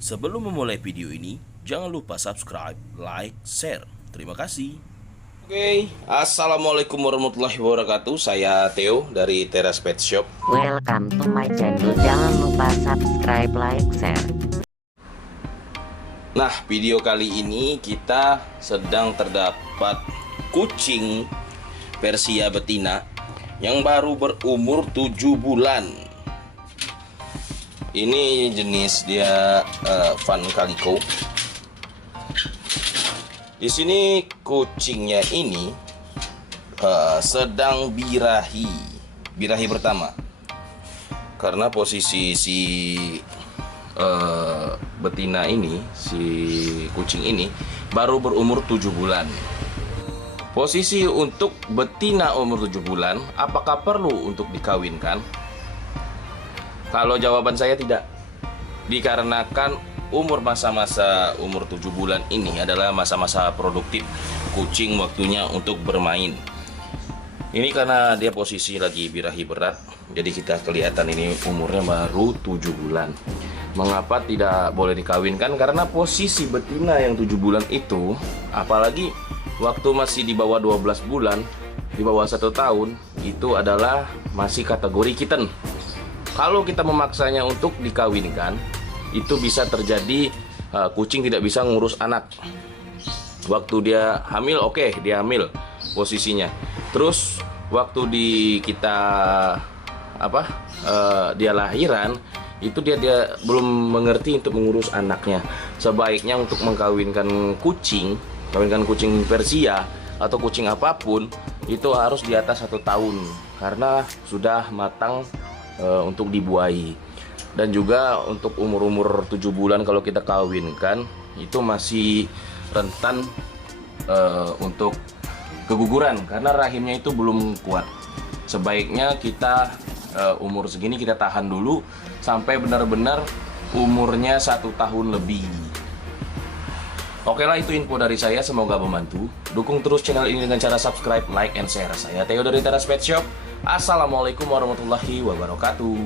Sebelum memulai video ini, jangan lupa subscribe, like, share. Terima kasih. Oke, assalamualaikum warahmatullahi wabarakatuh. Saya Theo dari Teras Pet Shop. Welcome to my channel. Jangan lupa subscribe, like, share. Nah, video kali ini kita sedang terdapat kucing Persia betina yang baru berumur 7 bulan. Ini jenis dia Van Calico. Di sini kucingnya ini sedang birahi pertama, karena posisi si betina ini, si kucing ini baru berumur 7 bulan. Posisi untuk betina umur 7 bulan, apakah perlu untuk dikawinkan? Kalau jawaban saya tidak, dikarenakan masa-masa umur 7 bulan ini adalah masa-masa produktif kucing, waktunya untuk bermain. Ini karena dia posisi lagi birahi berat, jadi kita kelihatan ini umurnya baru 7 bulan. Mengapa tidak boleh dikawinkan? Karena posisi betina yang 7 bulan itu, apalagi waktu masih di bawah 12 bulan, di bawah 1 tahun, itu adalah masih kategori kitten. Kalau kita memaksanya untuk dikawinkan, itu bisa terjadi kucing tidak bisa ngurus anak. Waktu dia hamil, oke, dia hamil posisinya. Terus waktu dia lahiran, itu dia belum mengerti untuk mengurus anaknya. Sebaiknya untuk mengkawinkan kucing Persia atau kucing apapun, itu harus di atas 1 tahun karena sudah matang untuk dibuahi. Dan juga untuk umur 7 bulan kalau kita kawinkan, itu masih rentan untuk keguguran karena rahimnya itu belum kuat. Sebaiknya kita umur segini kita tahan dulu sampai benar-benar umurnya 1 tahun lebih. Oke lah, itu info dari saya, semoga membantu. Dukung terus channel ini dengan cara subscribe, like, and share. Saya Theo dari Teras Pet Shop. Assalamualaikum warahmatullahi wabarakatuh.